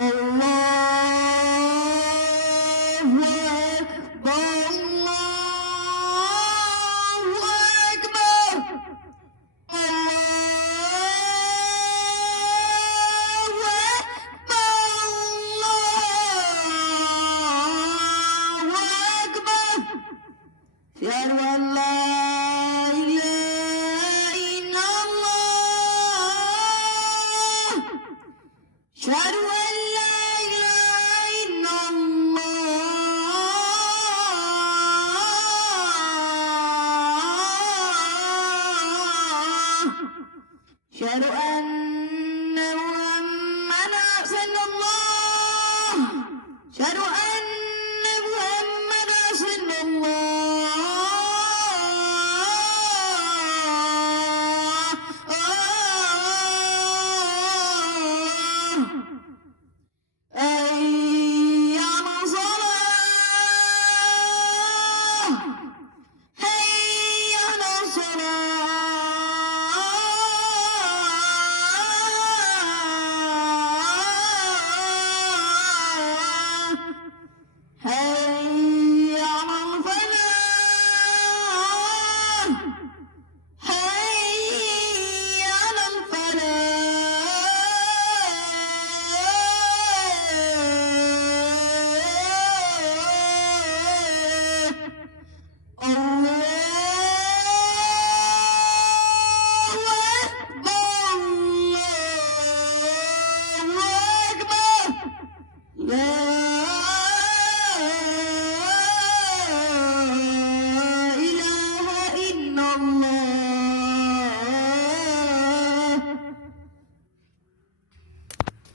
الله أكبر الله أكبر الله أكبر الله أكبر أشهد أن لا إله إلا الله أشهد أن لا إله إلا الله أشهد أن محمدا رسول الله أشهد أن محمدا رسول الله حي على الصلاة حي على الصلاة حي على الفلاح حي على الفلاح الله أكبر الله أكبر لا